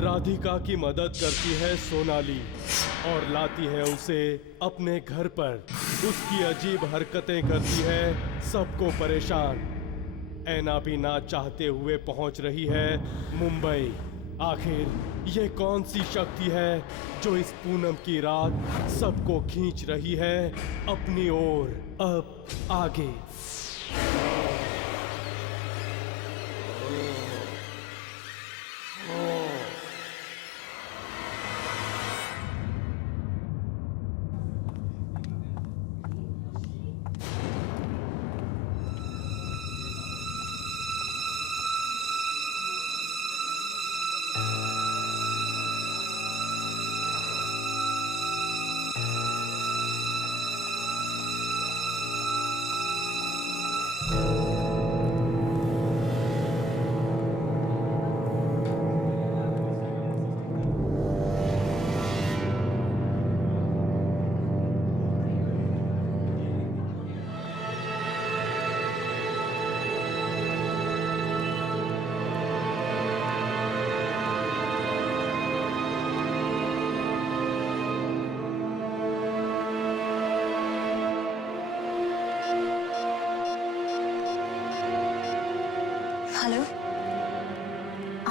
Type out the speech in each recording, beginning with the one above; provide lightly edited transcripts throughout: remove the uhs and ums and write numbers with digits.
राधिका की मदद करती है सोनाली और लाती है उसे अपने घर पर। उसकी अजीब हरकतें करती है सबको परेशान। ऐना भी ना चाहते हुए पहुंच रही है मुंबई। आखिर ये कौन सी शक्ति है जो इस पूनम की रात सबको खींच रही है अपनी ओर। अब आगे। हेलो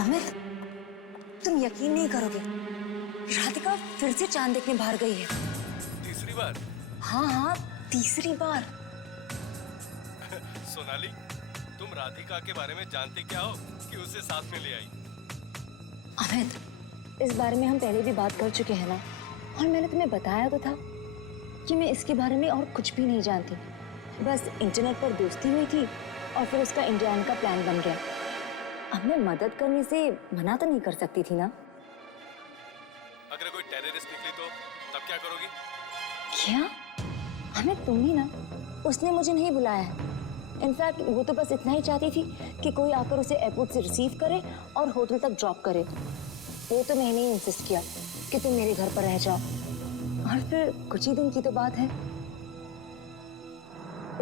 अमित, तुम यकीन नहीं करोगे, राधिका फिर से चांद देखने बाहर गई है। तीसरी बार? हाँ हाँ, तीसरी बार। सोनाली, तुम राधिका के बारे में जानते क्या हो कि उसे साथ में ले आई? अमित, इस बारे में हम पहले भी बात कर चुके हैं ना, और मैंने तुम्हें बताया तो था कि मैं इसके बारे में और कुछ भी नहीं जानती। बस इंटरनेट पर दोस्ती हुई थी और फिर उसका इंडिया आने का प्लान बन गया। अब मैं मदद करने से मना तो नहीं कर सकती थी ना। अगर कोई टेररिस्ट निकली तो तब क्या करोगी? क्या? हमें तुम ही ना, उसने मुझे नहीं बुलाया है। इनफैक्ट वो तो बस इतना ही चाहती थी कि कोई आकर उसे एयरपोर्ट से रिसीव करे और होटल तक ड्रॉप करे। वो तो मैंने ही इंसिस्ट किया कि तुम मेरे घर पर रह जाओ। और फिर कुछ ही दिन की तो बात है,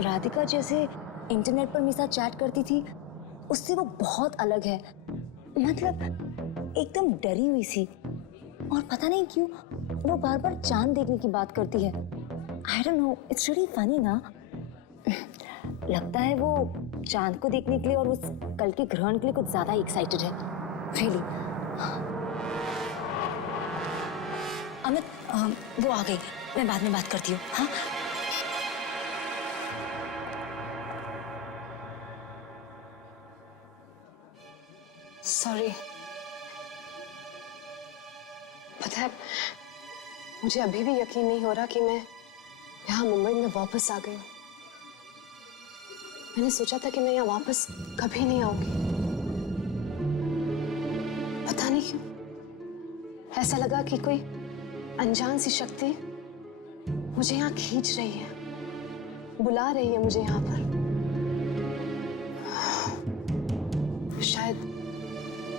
राधिका जैसे इंटरनेट पर मेरे साथ चैट करती थी, उससे वो बहुत अलग है। मतलब एकदम डरी हुई सी, और पता नहीं क्यों वो बार बार चांद देखने की बात करती है। I don't know, it's really funny ना। लगता है वो चांद को देखने के लिए और उस कल के ग्रहण के लिए कुछ ज्यादा एक्साइटेड है। रियली। अमित, वो आ गई, मैं बाद में बात करती हूँ। हाँ, सॉरी। पता है, मुझे अभी भी यकीन नहीं हो रहा कि मैं यहाँ मुंबई में वापस आ गई हूँ। मैंने सोचा था कि मैं यहाँ वापस कभी नहीं आऊंगी। पता नहीं क्यों ऐसा लगा कि कोई अनजान सी शक्ति मुझे यहाँ खींच रही है, बुला रही है मुझे यहाँ पर। शायद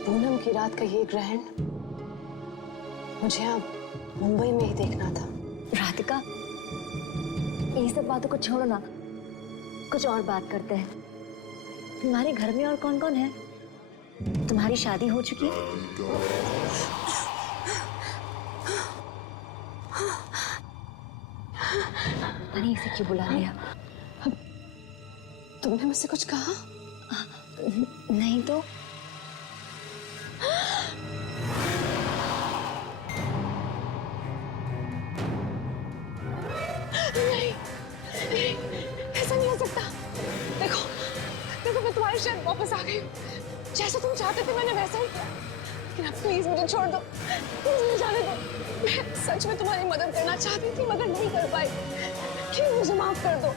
पूनम की रात का ये ग्रहण मुझे अब मुंबई में ही देखना था। राधिका, ये सब बातों को छोड़ो ना, कुछ और बात करते हैं। तुम्हारे घर में और कौन कौन है? तुम्हारी शादी हो चुकी है? पता नहीं इसे क्यों बुला लिया। तुमने मुझसे कुछ कहा? नहीं तो। ऐसा नहीं हो सकता। देखो देखो, मैं तुम्हारे शहर वापस आ गई हूँ। जैसा तुम चाहते थे मैंने वैसा ही किया। लेकिन अब प्लीज मुझे छोड़ दो, प्लीज मुझे जाने दो। मैं सच में तुम्हारी मदद करना चाहती थी मगर नहीं कर पाई। प्लीज मुझे माफ कर दो।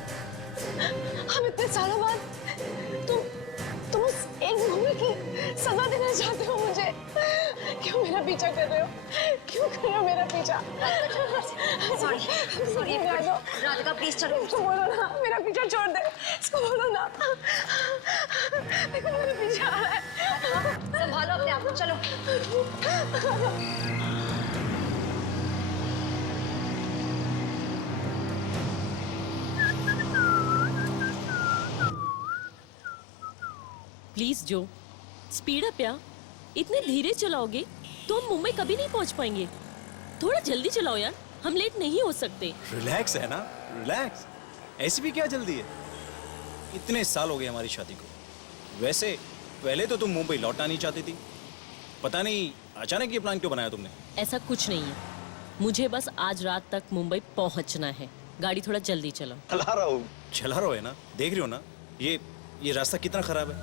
हम इतने सालों बाद तुम उस एक भूमि की सजा देना चाहते हो मुझे। क्यों मेरा पीछा कर रहे हो? क्यों कर रहे हो मेरा पीछा? सॉरी राधिका, प्लीज चलो। इसको बोलो ना मेरा पीछा छोड़ दे। इसको बोलो ना। देखो मेरे पीछे आ रहा है। संभालो अपने आप को, चलो। प्लीज जो, स्पीड अप यार, इतने धीरे चलाओगे? तो हम मुंबई कभी नहीं पहुंच पाएंगे। थोड़ा जल्दी चलाओ यार, हम लेट नहीं हो सकते। रिलैक्स है ना, रिलैक्स। ऐसी भी क्या जल्दी है? इतने साल हो गए हमारी शादी को। वैसे पहले तो तुम मुंबई लौटना नहीं चाहती थी, पता नहीं अचानक ये प्लान क्यों बनाया तुमने? ऐसा कुछ नहीं है, मुझे बस आज रात तक मुंबई पहुंचना है। गाड़ी थोड़ा जल्दी चलाओ। चला रहा है ना, देख रही हो ना ये रास्ता कितना खराब है।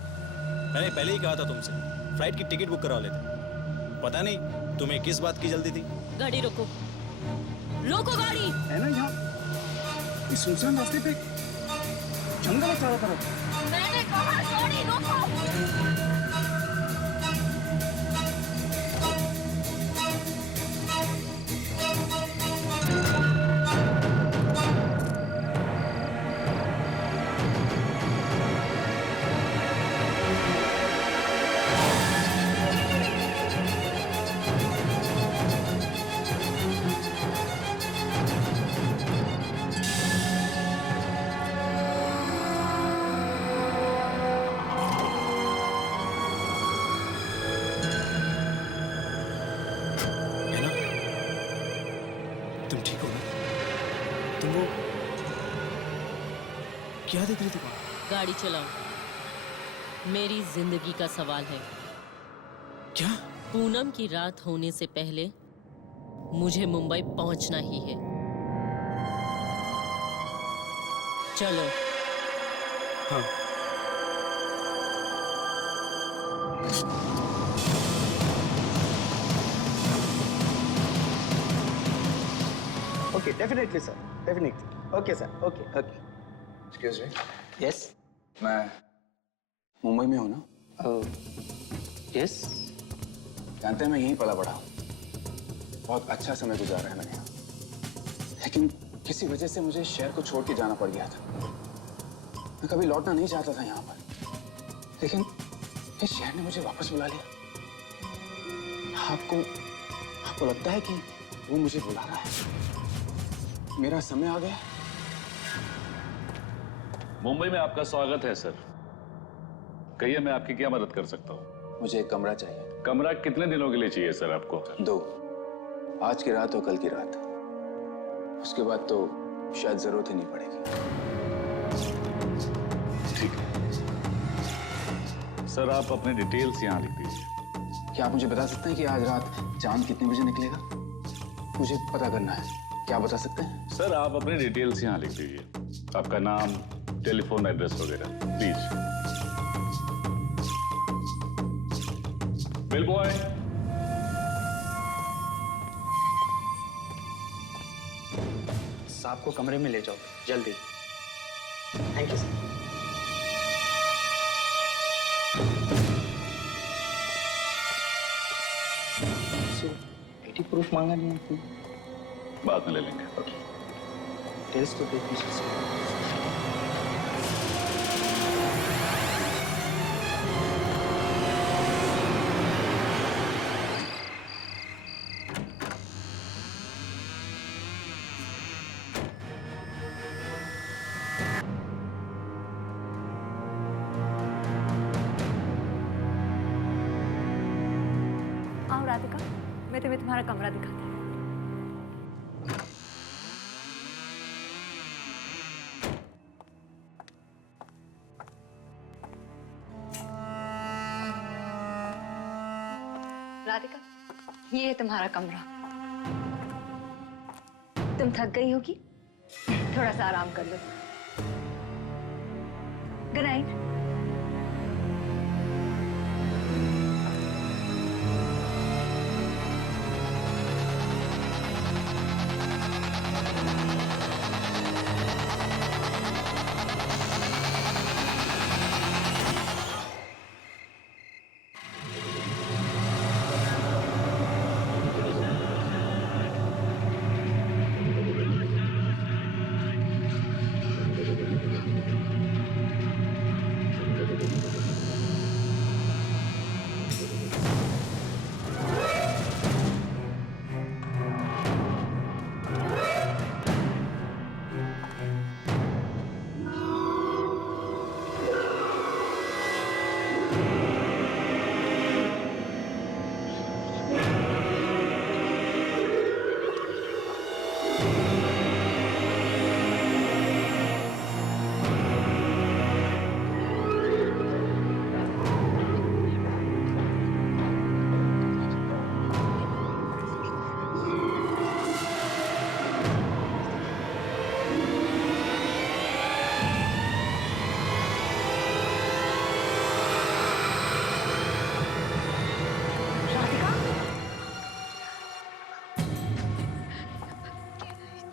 मैंने पहले ही कहा था तुमसे फ्लाइट की टिकट बुक करा लेते। पता नहीं तुम्हें किस बात की जल्दी थी। गाड़ी रोको, रोको गाड़ी। है ना यहाँ इस सुनसान रास्ते पे जंगल है चारों तरफ। मैंने कहा गाड़ी रोको। है ना? तुम ठीक हो ना? तुम वो क्या देख रही थी? गाड़ी चलाओ, मेरी जिंदगी का सवाल है। क्या? पूनम की रात होने से पहले मुझे मुंबई पहुंचना ही है। चलो। हाँ। Okay, definitely sir, definitely. Okay sir, okay okay. Excuse me. Yes. मैं मुंबई में हूँ ना? यस। जानते हैं मैं यहीं पला बड़ा हूँ। बहुत अच्छा समय गुजारा है मैंने यहाँ, लेकिन किसी वजह से मुझे शहर को छोड़ के जाना पड़ गया था। मैं कभी लौटना नहीं चाहता था यहाँ पर, लेकिन इस शहर ने मुझे वापस बुला लिया। आपको लगता है कि वो मुझे बुला रहा है? मेरा समय आ गया। मुंबई में आपका स्वागत है सर। कहिए मैं आपकी क्या मदद कर सकता हूँ? मुझे एक कमरा चाहिए। कमरा कितने दिनों के लिए चाहिए सर आपको? 2, आज की रात और कल की रात। उसके बाद तो शायद जरूरत ही नहीं पड़ेगी। ठीक है सर, आप अपने डिटेल्स यहाँ लिख दीजिए। क्या आप मुझे बता सकते हैं कि आज रात चांद कितने बजे निकलेगा? मुझे पता करना है। क्या बता सकते हैं? सर आप अपने डिटेल्स यहाँ लिख दीजिए, आपका नाम, टेलीफोन एड्रेस वगैरह प्लीज। बिल बॉय, साहब को कमरे में ले जाओ जल्दी। Thank you sir. ID proof मांगा नहीं आपने? बाद में ले लेंगे। टेस्ट तो देख लीजिए। आओ राधिका, मैं तुम्हें तुम्हारा कमरा दिखाती हूँ। राधिका, ये है तुम्हारा कमरा। तुम थक गई होगी, थोड़ा सा आराम कर लो। Good night.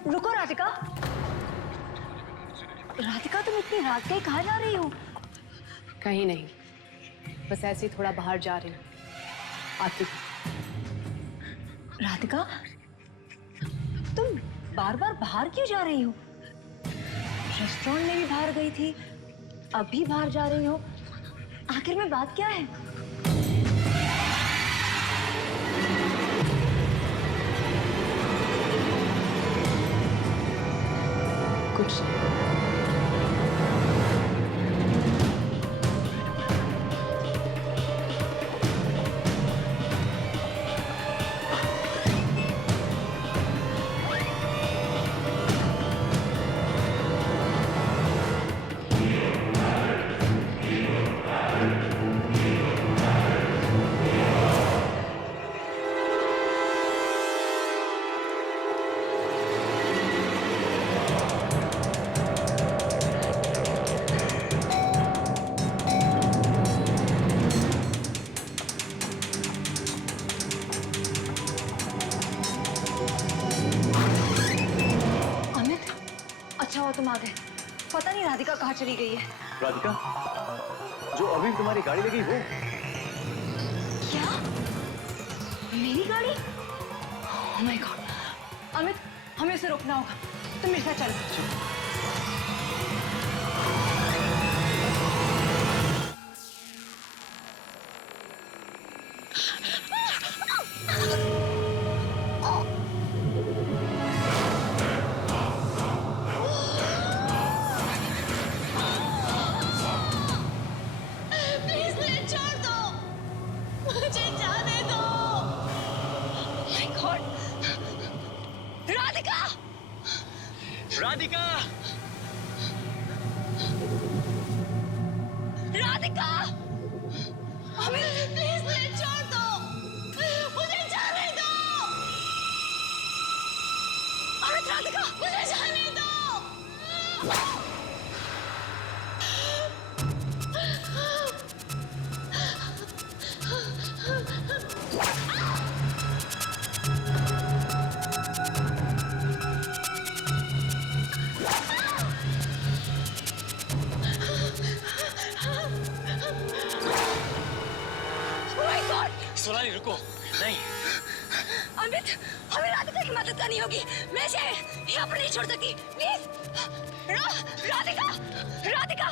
रुको राधिका। राधिका तुम इतनी रात गई कहाँ जा रही हो? कहीं नहीं, बस ऐसे ही थोड़ा बाहर जा रही हूँ। आती हूँ। राधिका तुम बार बार बाहर क्यों जा रही हो? रेस्टोरेंट में भी बाहर गई थी, अब भी बाहर जा रही हो। आखिर में बात क्या है? कुछ तुम आ गए। पता नहीं राधिका कहाँ चली गई है। राधिका, जो अभी तुम्हारी गाड़ी लगी वो? क्या? मेरी गाड़ी? Oh my God! अमित, हमें उसे रोकना होगा। तुम मेरे साथ चलो। राधिका! राधिका! हमें प्लीज मुझे छोड़ दो, मुझे जाने दो। अमित, राधिका, मुझे जाने दो। सोनाली रुको, नहीं। अमित, हमें राधिका की मदद करनी होगी। मैं इसे यहाँ पर नहीं छोड़ सकती। Please, Radhika, Radhika,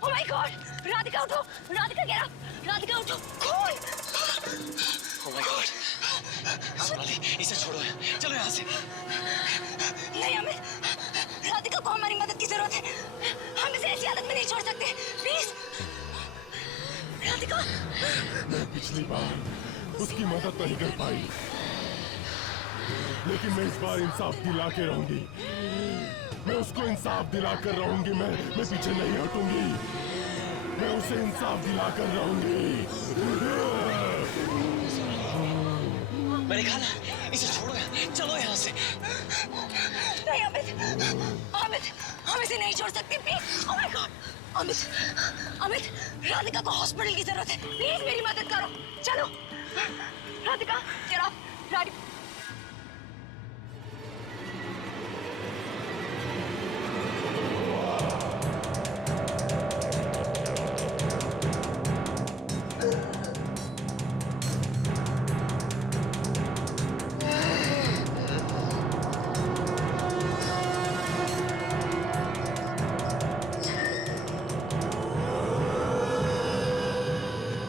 oh my God, Radhika उठो, राधिका गिरा, राधिका उठो, खून। ओह माय गॉड, सोनाली इसे छोड़ो, चलो यहाँ से। नहीं अमित, राधिका को हमारी मदद की जरूरत है। हम इसे ऐसी हालत में नहीं छोड़ सकते। प्लीज, राधिका। मैं पिछली बार उसकी मदद नहीं कर पाई, लेकिन मैं इस बार इंसाफ दिला के रहूंगी। मैं उसको इंसाफ दिला कर रहूंगी। मैं पीछे नहीं हटूंगी। मैं उसे इंसाफ दिला कर रहूंगी। मैंने कहा ना, इसे छोड़ो, चलो यहाँ से। नहीं अमित, अमित, हम इसे नहीं छोड़ सकते। Please, oh my God, Amit, Amit, Radhika को हॉस्पिटल की जरूरत है। प्लीज मेरी मदद करो, चलो। Radhika, get up, Radhika.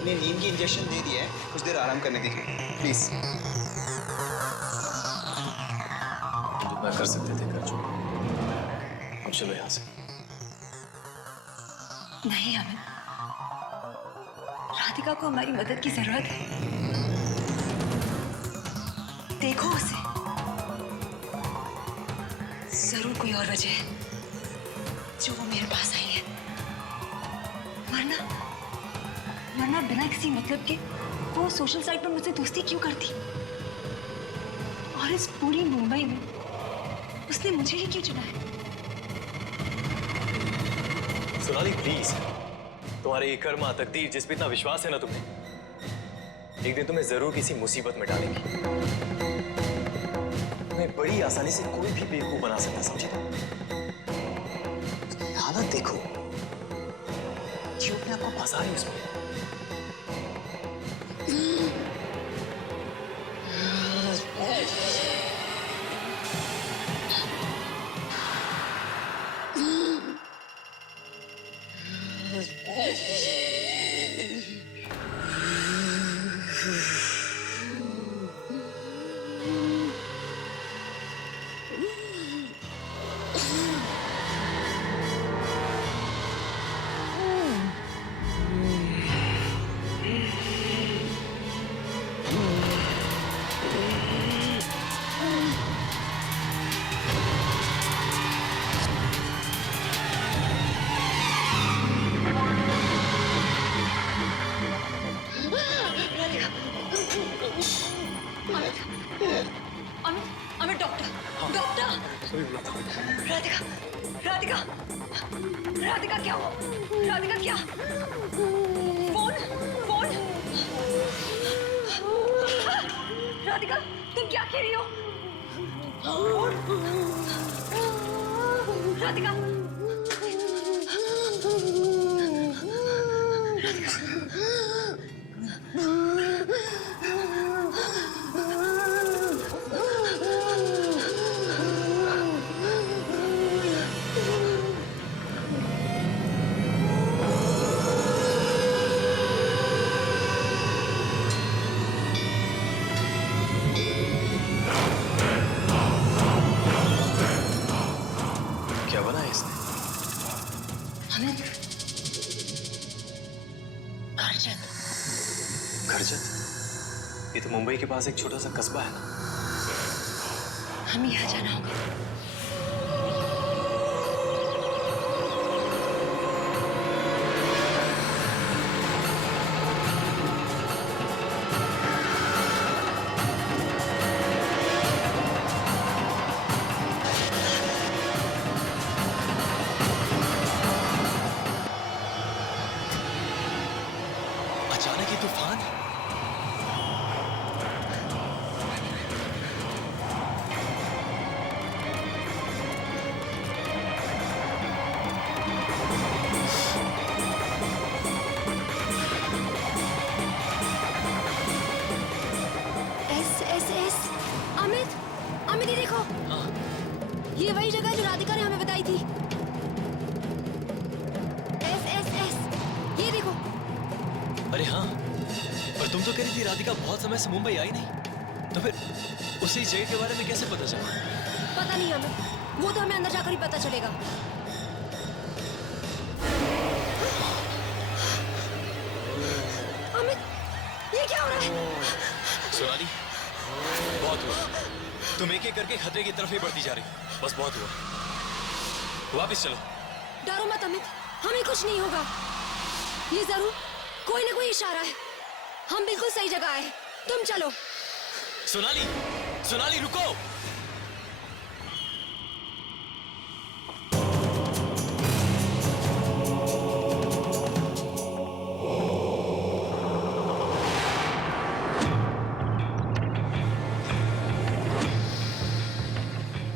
नींद की इंजेक्शन दे दिया है, कुछ देर आराम करने दीजिए प्लीज। जितना कर सकते थे कर चुके, अब चलो यहाँ से। नहीं अमित, राधिका को हमारी मदद की जरूरत है। देखो उसे, जरूर कोई और वजह है जो वो मेरे पास आई है। वरना बिना किसी मतलब के वो सोशल साइट पर मुझसे दोस्ती क्यों करती? और इस पूरी मुंबई में उसने मुझे ही क्यों चुना है? सोनाली प्लीज, तुम्हारे ये कर्मा, तकदीर, जिस पे इतना विश्वास है ना तुम्हें, एक दिन तुम्हें जरूर किसी मुसीबत में डालेंगी। हमें बड़ी आसानी से कोई भी बेवकूफ बना सकता है, समझे? हालत देखो, क्यों अपने आप को फंसा रही है उसमें? अमित डॉक्टर राधिका राधिका राधिका क्या हुआ? राधिका क्या? फोन फोन राधिका तुम क्या कह रही हो? राधिका क्या बना है इसने? अमित अर्जन खर्चत? ये तो मुंबई के पास एक छोटा सा कस्बा है ना। हमें यहाँ जाना होगा। अचानक ये तूफान। एस अमित अमित ये देखो, ये वही जगह है जो राधिका ने हमें बताई थी। एस ये देखो। अरे हाँ, पर तुम तो कह रही थी राधिका बहुत समय से मुंबई आई नहीं, तो फिर उसी जगह के बारे में कैसे पता चला? पता नहीं हमें, वो तो हमें अंदर जाकर ही पता चलेगा। अमित ये क्या हो रहा है? सोनाली, बहुत हुआ। तुम एक एक करके खतरे की तरफ ही बढ़ती जा रही हो। बस बहुत हुआ, वापस चलो। डरो मत अमित, हमें कुछ नहीं होगा। ये जरूर कोई ना कोई इशारा है। हम बिल्कुल सही जगह आए, तुम चलो। सोनाली, सोनाली रुको।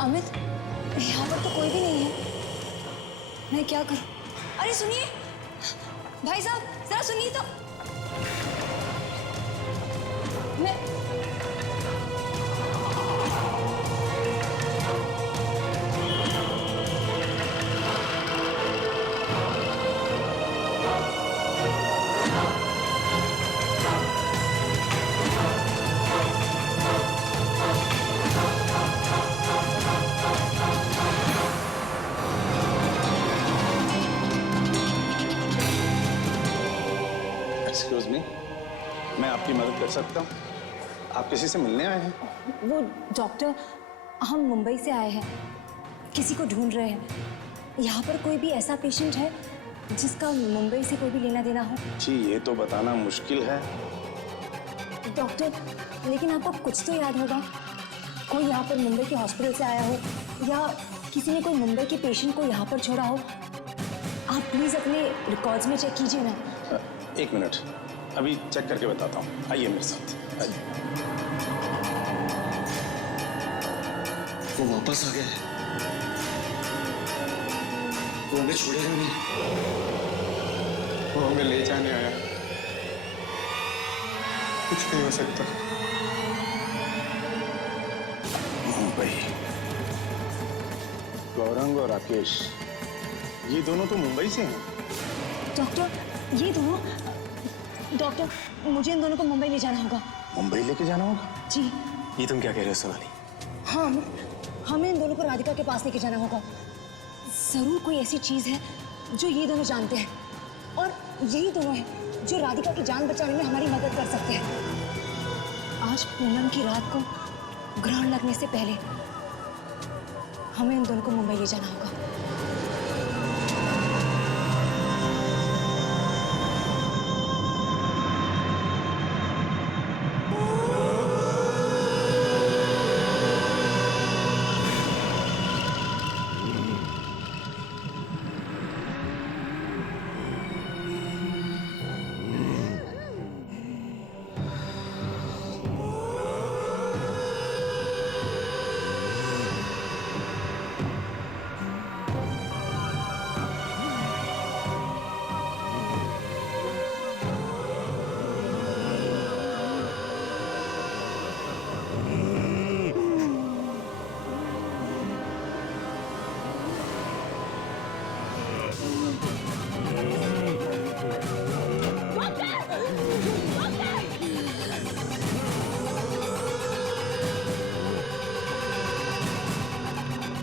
अमित, यहाँ पर तो कोई भी नहीं है। मैं क्या करूं? अरे सुनिए, भाई साहब जरा सुनिए तो। मैं एक्सक्यूज मी, मैं आपकी मदद कर सकता हूँ? आप किसी से मिलने आए हैं? वो डॉक्टर, हम मुंबई से आए हैं, किसी को ढूंढ रहे हैं। यहाँ पर कोई भी ऐसा पेशेंट है जिसका मुंबई से कोई भी लेना देना हो? जी ये तो बताना मुश्किल है। डॉक्टर, लेकिन आपको कुछ तो याद होगा। कोई यहाँ पर मुंबई के हॉस्पिटल से आया हो या किसी ने कोई मुंबई के पेशेंट को यहाँ पर छोड़ा हो। आप प्लीज अपने रिकॉर्ड्स में चेक कीजिए ना। एक मिनट, अभी चेक करके बताता हूँ। आइए मेरे साथ, आइए। वो वापस आ गया है। वो हमें छोड़ेगा नहीं। वो हमें ले जाने आया। कुछ नहीं हो सकता। मुंबई। गौरंग और राकेश, ये दोनों तो मुंबई से हैं। डॉक्टर, ये दोनों, डॉक्टर मुझे इन दोनों को मुंबई ले जाना होगा। मुंबई लेके जाना होगा? जी ये तुम क्या कह रहे हो सोनाली? हाँ, हमें इन दोनों को राधिका के पास लेके जाना होगा। जरूर कोई ऐसी चीज है जो ये दोनों जानते हैं, और यही दोनों हैं जो राधिका की जान बचाने में हमारी मदद कर सकते हैं। आज पूनम की रात को ग्रहण लगने से पहले हमें इन दोनों को मुंबई ले जाना होगा।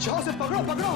जाओ से पकड़ो पकड़ो।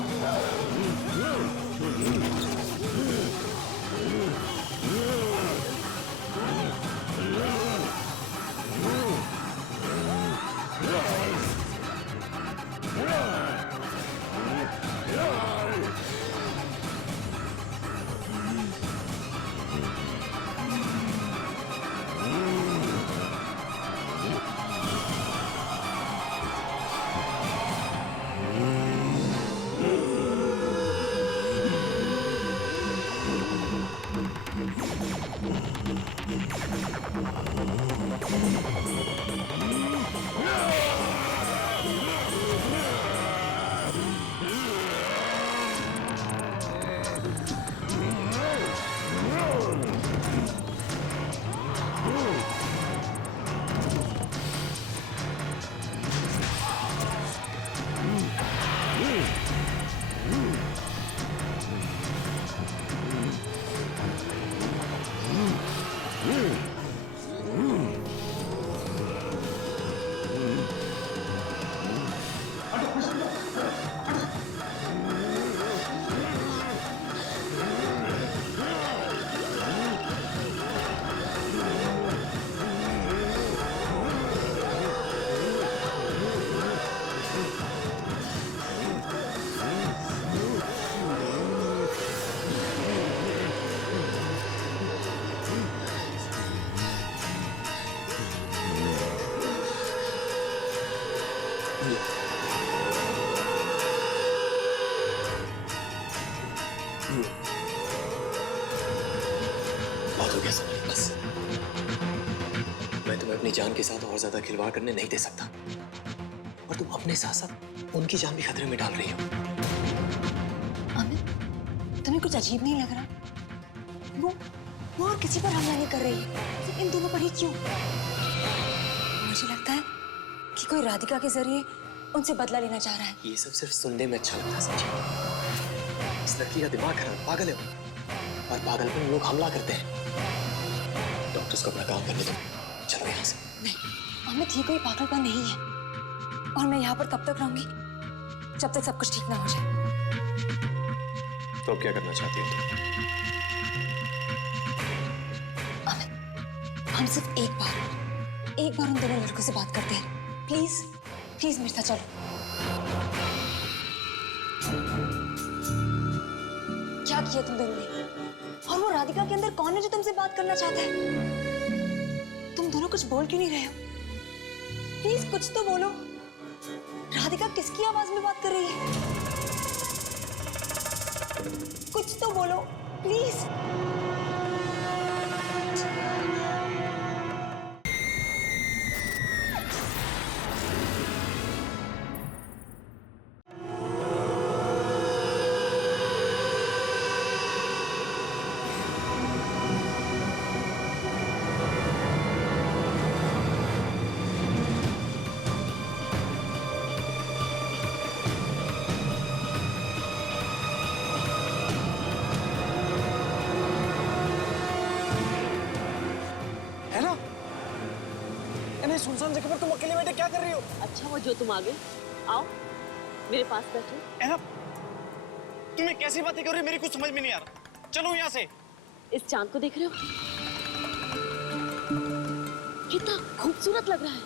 बहुत हो गया सोनाली, बस। मैं तुम्हें अपनी जान के साथ और ज्यादा खिलवाड़ करने नहीं दे सकता, और तुम अपने साथ साथ उनकी जान भी खतरे में डाल रही हो। अमित, तुम्हें कुछ अजीब नहीं लग रहा? वो और किसी पर हमला नहीं कर रही है, सिर्फ इन दोनों पर ही क्यों? मुझे लगता है कि कोई राधिका के जरिए उनसे बदला लेना चाह रहा है। ये सब सिर्फ सुनने में अच्छा लगता है, समझे? इस लड़की का दिमाग खराब, पागल है वो, और पागल पर लोग हमला करते हैं। डॉक्टर्स को अपना काम करने दो, चलो यहाँ से। नहीं अमित, ये कोई पागलपन नहीं है, और मैं यहाँ पर तब तक रहूंगी जब तक सब कुछ ठीक ना हो जाए। तो अब क्या करना चाहती हो तुम? अमित, हम सिर्फ एक बार उन दोनों लड़कों से बात करते हैं। प्लीज प्लीज मेरे साथ चलो। क्या किया तुम दोनों ने? और वो राधिका के अंदर कौन है जो तुमसे बात करना चाहता है? तुम दोनों कुछ बोल क्यों नहीं रहे हो? प्लीज कुछ तो बोलो। राधिका किसकी आवाज में बात कर रही है? कुछ तो बोलो प्लीज। सुनसान जगह पर तुम अकेले बैठे क्या कर रही हो? अच्छा वो जो तुम आ गए, आओ मेरे पास बैठो। ऐना, तुम्हें कैसी बातें कर रही हो? मेरी कुछ समझ में नहीं आ रहा। चलो यहाँ से। इस चांद को देख रहे हो? कितना खूबसूरत लग रहा है।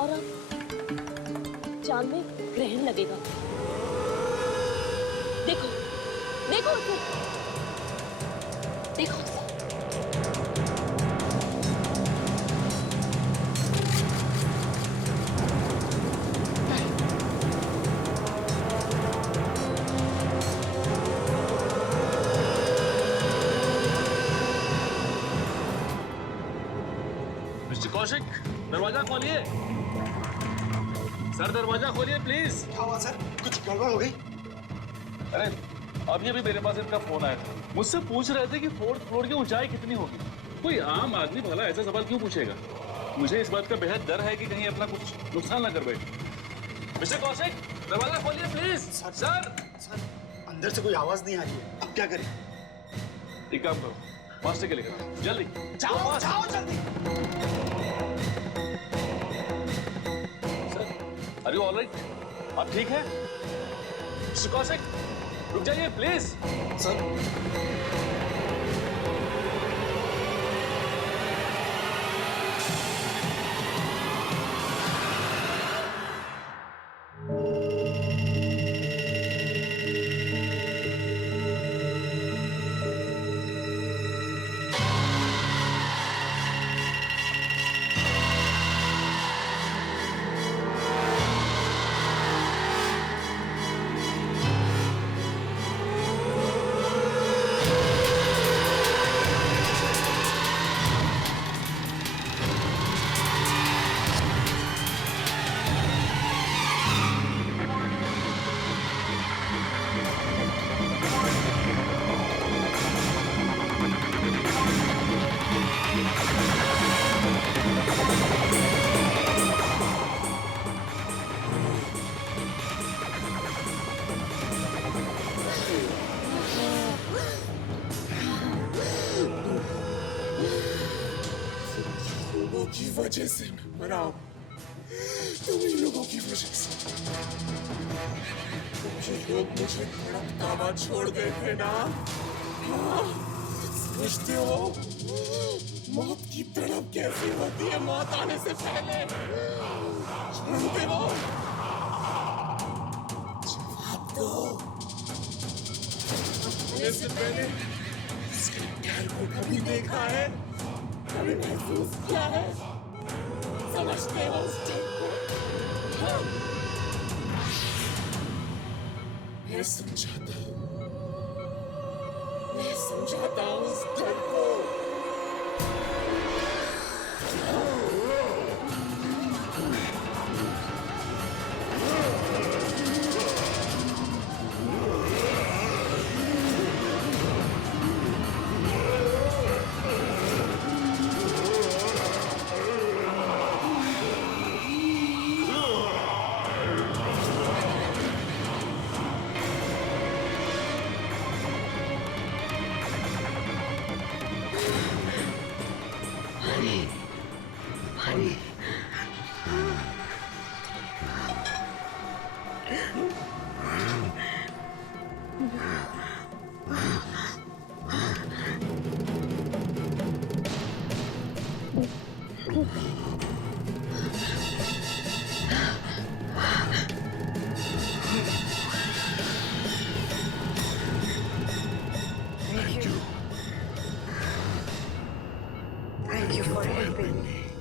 और अब चांद में ग्रहण लगेगा। देखो देखो उसे, देखो उसे। मिस्टर कौशिक, दरवाजा खोलिए। सर दरवाजा खोलिए प्लीज। क्या हुआ सर? कुछ गड़बड़ हो गई? अरे अभी अभी मेरे पास इनका फोन आया था, मुझसे पूछ रहे थे कि 4th फ्लोर की ऊंचाई कितनी होगी। कोई आम आदमी भला ऐसा सवाल क्यों पूछेगा? मुझे इस बात का बेहद डर है कि कहीं अपना कुछ नुकसान ना कर बैठे। मिस्टर कौशिक, दरवाजा खोलिए प्लीज। सर अंदर से कोई आवाज नहीं आ रही है, अब क्या करें? एक काम करो, मास्टर के लेकर जल्दी जाओ जाओ जल्दी। Are you alright? आप ठीक है? मिस्टर कौशिक, रुक जाइए प्लीज। सर की वजह से मैं मरा हूं, तुम लोगों की वजह से। ये लोग मुझे तड़पता हुआ छोड़ गए थे ना। हाँ, समझते हो मौत की तड़प कैसी होती है? मौत आने से पहले जानते हो? जवाब दो। आने से पहले इसके प्यार को कभी देखा है? कभी महसूस किया है? समझते हो उस डर को? हाँ? मैं समझाता हूँ उस डर को।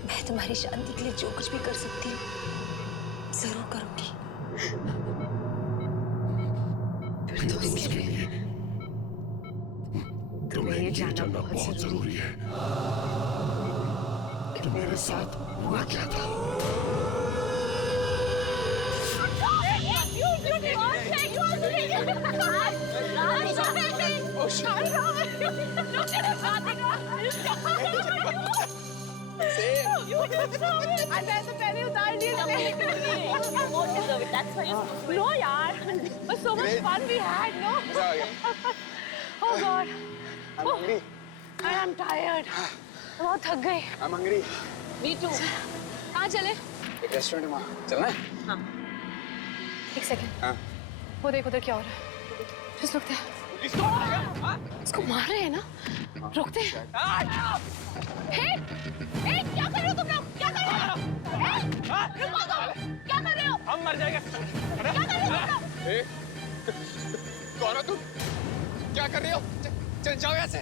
मैं तुम्हारी शांति के लिए जो कुछ भी कर सकती हूँ जरूर करूंगी। तुम्हें ये जानना बहुत जरूरी है कि मेरे साथ हुआ क्या था। पहले उतार लिए नो यार, but so much fun we had, no? Oh God, I am tired. बहुत थक गई. I'm hungry. Me too. कहाँ चले? एक रेस्टोरेंट में वहाँ चलना है? हाँ। एक सेकंड। हाँ। वो देख उधर क्या हो रहा है। Just रुकते हैं। इसको मार रहे हैं ना? रुकते हैं। हे! क्या कर रहे हो तुम लोग? क्या कर रहे हो? रुको तुम! क्या कर रहे हो? हम मर जाएंगे। क्या कर रहे हो तुम लोग? कौन हो तुम? क्या कर रही हो? चल जाओ यहाँ से।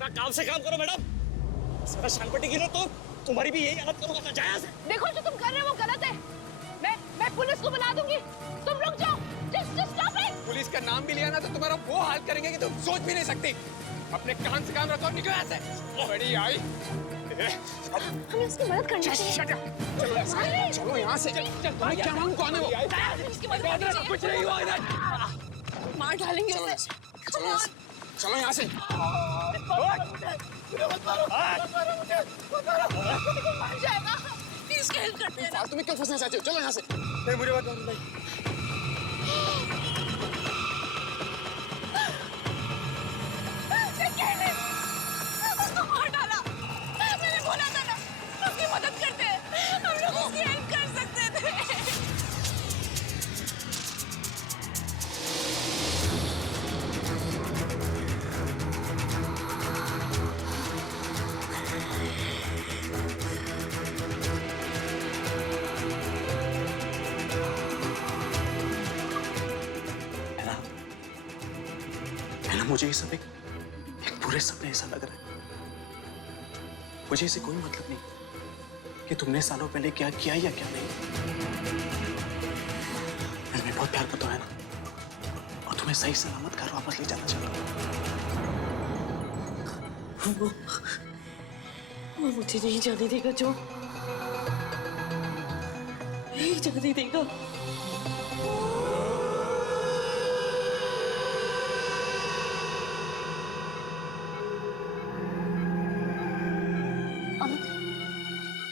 काम से काम करो मैडम। सारा शानपट्टी गिरो तो तुम्हारी भी यही हालत करूंगा। जाओ यहाँ से। देखो जो तुम कर रहे हो वो गलत है। मैं पुलिस को बुला दूंगी। तुम रुक जाओ। Just stop it! पुलिस का नाम भी लिया ना तो तुम्हारा वो हाल करेंगे कि तुम सोच भी नहीं सकती। अपने काम से काम रखो और निकलो यहाँ से। बड़ी आई। हमें उसकी मदद करनी चाहिए। चलो यहाँ से। तुम्हें क्या मालूम कौन है वो? उसकी मदद करनी चाहिए। कुछ नहीं हुआ इधर। मार डालेंगे उसे। चलो यहाँ से। मर जाएगा। प्लीज हेल्प करते हैं ना। तुम्हें क्यों फंसना चाहते हो? चलो यहाँ से। नहीं मुझे बात नहीं भाई। उसको मार डाला। मैंने बोला था ना उसकी मदद करते हैं। हम लोग उसकी हेल्प कर सकते थे। मुझे ये सब एक पूरे सपने ऐसा लग रहा है। मुझे इससे कोई मतलब नहीं कि तुमने सालों पहले क्या किया या क्या नहीं। मैं तुम्हें बहुत प्यार करता हूं ना, और तुम्हें सही सलामत घर वापस ले जाना चाहता हूं। वो मुझे नहीं जाने देगा जो, नहीं जाने देगा।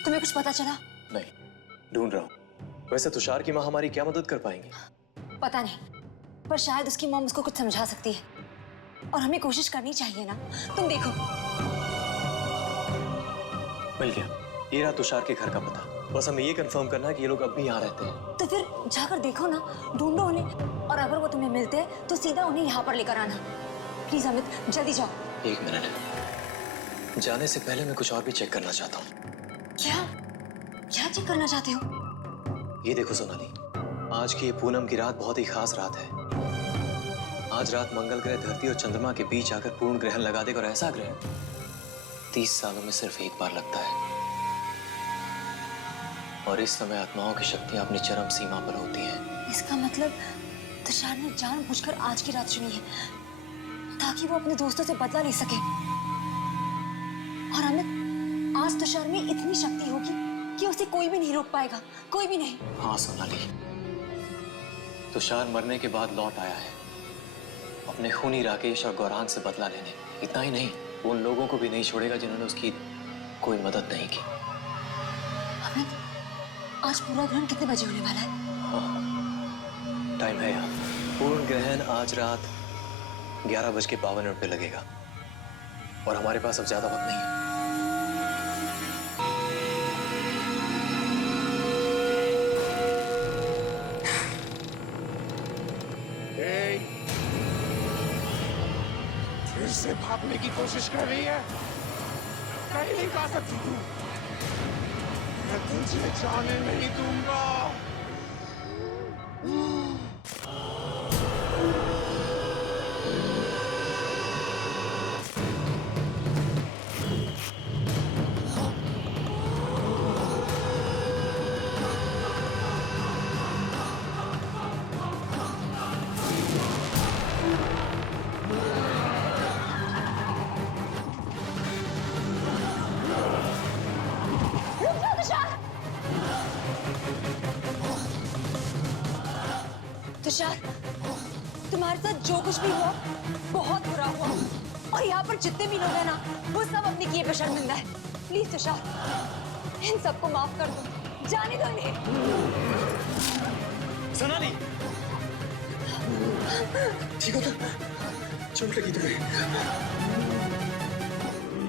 तुम्हें कुछ पता चला? नहीं, ढूंढ रहा हूं। वैसे तुषार की माँ हमारी क्या मदद कर पाएंगी? पता नहीं, पर शायद उसकी मॉम उसको कुछ समझा सकती है और हमें कोशिश करनी चाहिए ना। तुम देखो। मिल गया, ये रहा तुषार के घर का पता। बस हमें ये कंफर्म करना है कि ये लोग अब भी यहाँ रहते हैं। तो फिर जाकर देखो ना, ढूंढो उन्हें, और अगर वो तुम्हें मिलते हैं तो सीधा उन्हें यहाँ पर लेकर आना। प्लीज अमित, जल्दी जाओ। एक मिनट, जाने से पहले मैं कुछ और भी चेक करना चाहता हूँ। क्या चेक करना चाहते हो? ये देखो सोनाली, आज की ये पूनम की रात बहुत ही खास रात है। आज रात मंगल ग्रह धरती और चंद्रमा के बीच आकर पूर्ण ग्रहण लगा देगा, और ऐसा ग्रहण 30 सालों में सिर्फ एक बार लगता है। और इस समय आत्माओं की शक्तियां अपनी चरम सीमा पर होती हैं। इसका मतलब तुषार ने जानबूझकर आज की रात चुनी है ताकि वो अपने दोस्तों से बदला ले सके। और अमित, आज तुषार में इतनी शक्ति होगी कि उसे कोई भी नहीं रोक पाएगा, कोई भी नहीं। हाँ सोनाली, तुषार मरने के बाद लौट आया है अपने खूनी राकेश और गौरांग से बदला लेने। इतना ही नहीं, वो उन लोगों को भी नहीं छोड़ेगा जिन्होंने उसकी कोई मदद नहीं की। अमित, आज पूरा ग्रहण कितने बजे होने वाला है? हाँ, टाइम है यार। पूर्ण ग्रहण आज रात 11:52 पे लगेगा, और हमारे पास अब ज्यादा वक्त नहीं है। फिर से भागने की कोशिश कर रही है। कहीं नहीं पा सकती तू। मैं तुझे जाने नहीं दूंगा। तुषार, तुम्हारे साथ जो कुछ भी हुआ बहुत बुरा हुआ, और यहाँ पर जितने भी लोग हैं ना, वो सब अपने किए पे शर्मिंदा है। प्लीज तुषार, इन सबको माफ कर दो, जाने दो इन्हें। सोनाली, ठीक हो तुम? चोट लगी तुम्हें?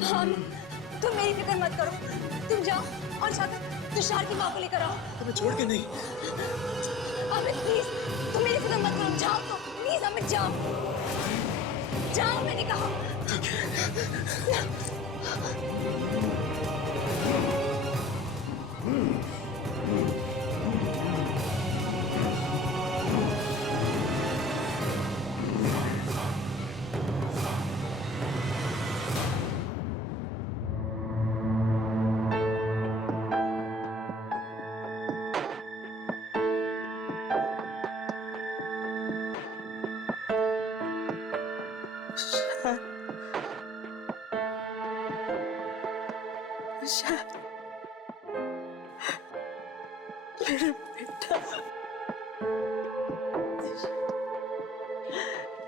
हाँ, तुम मेरी फिक्र मत करो। तुम जाओ और जाकर तुषार की माँ को लेकर आओ। तुम्हें छोड़ के नहीं। अमित प्लीज, तुम मेरी फिक्र मत करो, जाओ तो प्लीज अमित जाओ, जाओ मैंने कहा। मेरा बेटा।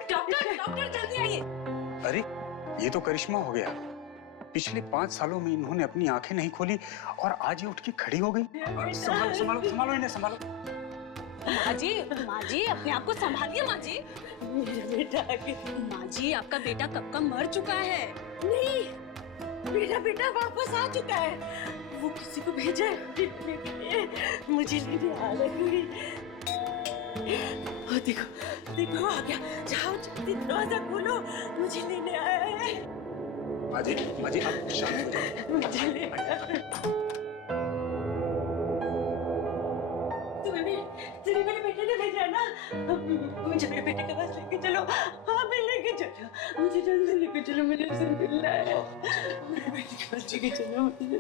डॉक्टर डॉक्टर जल्दी आइए। अरे ये तो करिश्मा हो गया। पिछले 5 सालों में इन्होंने अपनी आंखें नहीं खोली और आज ये उठ के खड़ी हो गई। संभालो संभालो संभालो इन्हें संभालो। माँ जी अपने आप को संभालिए माँ जी। मेरा बेटा माँ जी आपका बेटा कब का मर चुका है। नहीं, मेरा बेटा वापस आ चुका है। वो किसी को भेजा है देखने के लिए, मुझे लेने आ रही। देखो देखो आ गया, जाओ जल्दी दरवाजा खोलो, मुझे लेने आया है। माजी आप शांत हो जाओ। मुझे ले तुम्हें मेरे बेटे ने भेजा ना, मुझे मेरे बेटे के पास लेके चलो। हाँ मैं लेके चलो, मुझे जल्दी लेके चलो, मुझे उससे मिलना है। मेरे बेटे के पास लेके चलो मुझे।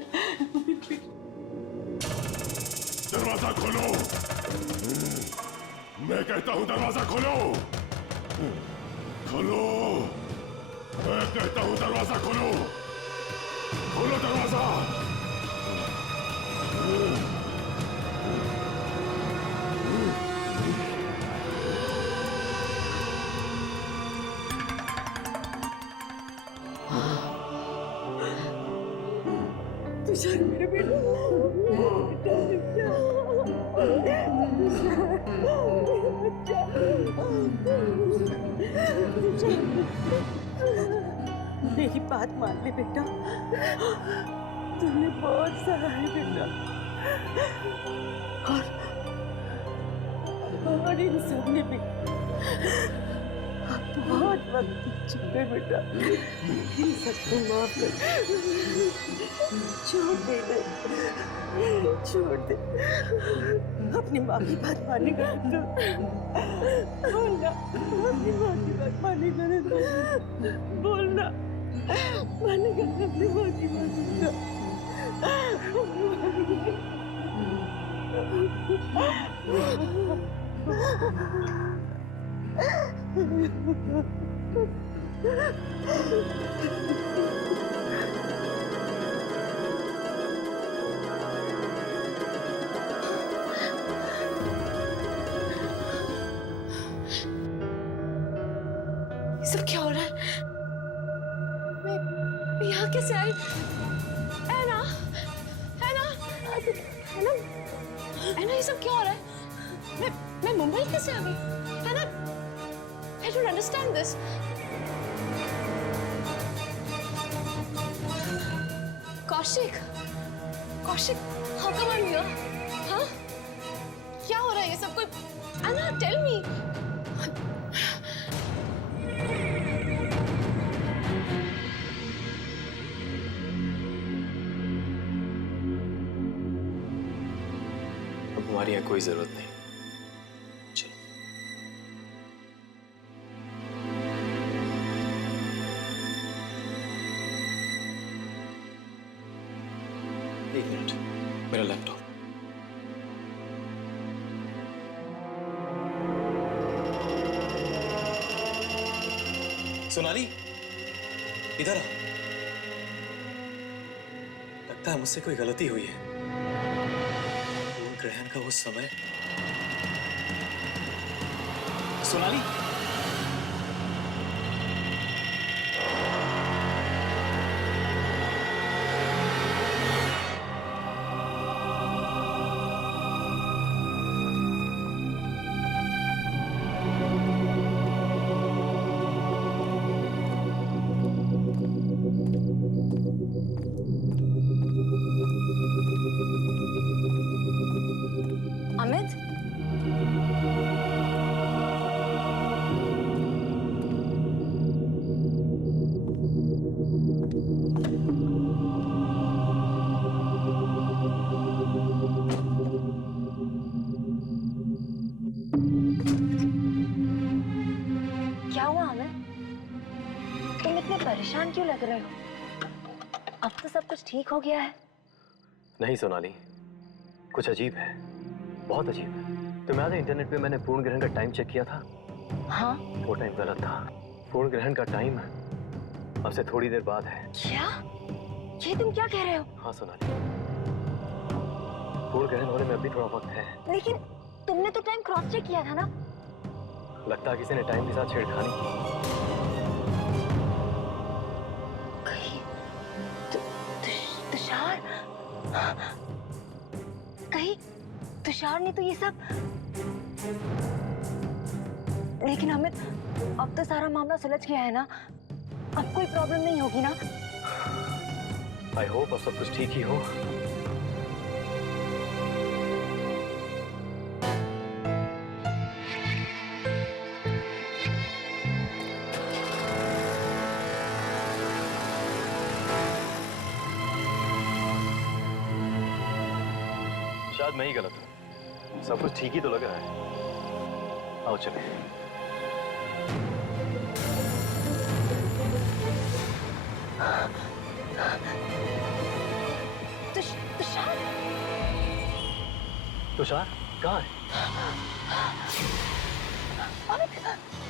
दरवाजा खोलो, मैं कहता हूँ दरवाजा खोलो, खोलो, मैं कहता हूँ दरवाजा खोलो, खोलो दरवाजा। तुषार मेरे बेटा, मेरी बात मान ले बेटा, तुमने बहुत सहा है बेटा, और इन सब ने भी बहुत वक्त बीत चुका है बेटा, इन सबको माफ कर, छोड़ दे, अपनी माँ की बात मानेगा तो बोलना, अपनी माँ की बात मानेगा तो बोलना, मानेगा अपनी माँ की बात। सब क्या हो रहा है? मैं यहाँ कैसे आई? ऐना, ऐना, ऐना, ऐना, ये सब क्या हो रहा है? मैं मुंबई कैसे आ गई? ऐना, I don't understand this. Kaushik, how come I'm here? हाँ? क्या हो रहा है ये सब? कोई, ऐना, tell me. हमारी यहाँ कोई जरूरत नहीं, चलो। एक मिनट, मेरा लैपटॉप। सोनाली, इधर आ। लगता है मुझसे कोई गलती हुई है। ग्रहण का वो समय। सोनाली, परेशान क्यों लग रहे हो? अब तो सब कुछ ठीक हो गया है। नहीं सोनाली, कुछ अजीब है, बहुत अजीब है। तुम्हें याद है इंटरनेट पे मैंने पूर्ण ग्रहण का टाइम चेक किया था? हाँ? वो टाइम गलत था। पूर्ण ग्रहण का टाइम अब से थोड़ी देर बाद है। क्या? ये तुम क्या कह रहे हो? हाँ सोनाली, पूर्ण ग्रहण होने में अभी थोड़ा वक्त है। लेकिन तुमने तो टाइम क्रॉस चेक किया था ना? लगता है किसी ने टाइम के साथ छेड़खानी की। तुषार, कहीं तुषार ने तो ये सब। लेकिन अमित, अब तो सारा मामला सुलझ गया है ना? अब कोई प्रॉब्लम नहीं होगी ना? आई होप अब सब कुछ ठीक ही हो। शायद मैं ही गलत हूँ, सब कुछ ठीक ही तो लग रहा है। आओ चले। तुषार? तुषार कहाँ है? अमित,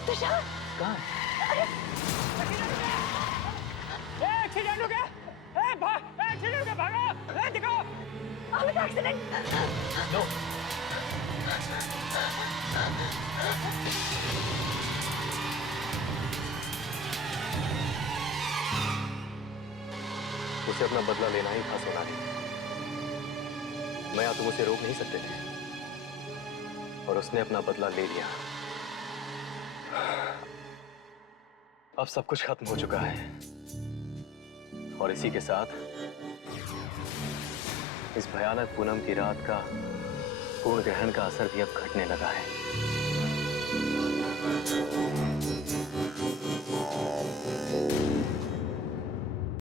तुषार कहाँ है? एक्सीडेंट हो गया! एक्सीडेंट हो गया, भागो! दिखाओ! अमित, एक्सीडेंट! नो। उसे अपना बदला लेना ही था सोनाली। मैं या तुम उसे रोक नहीं सकते थे, और उसने अपना बदला ले लिया। अब सब कुछ खत्म हो चुका है, और इसी के साथ इस भयानक पूनम की रात का पूर्ण ग्रहण का असर भी अब घटने लगा है।